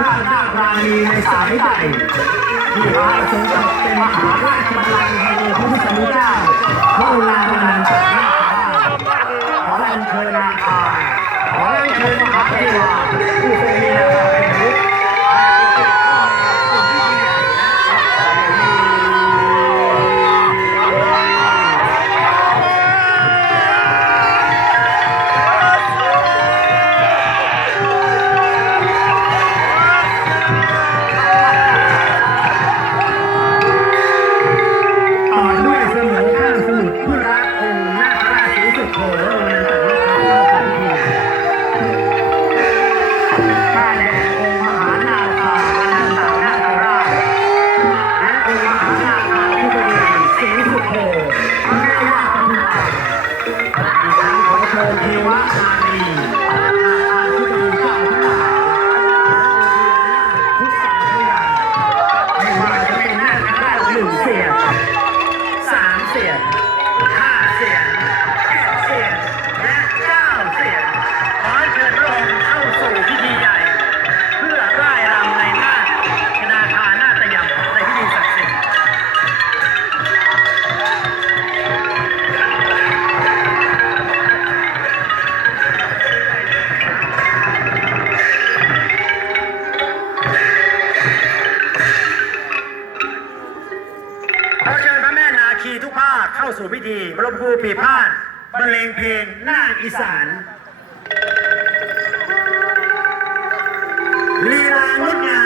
ราชาราณีในสายใหญ่ที่อาทรงเป็นมหาราชบัลลังก์แห่งพระพุทธเจ้าพระอุลา ไม่ว่าจะเป็นหน้าหน้าหนึ่งเสียงสามเสียง คีทุกภาคเข้าสู่พิธีบรมครูปีพาดบรรเลงเพลงหน้าอีสานลีลางดงาม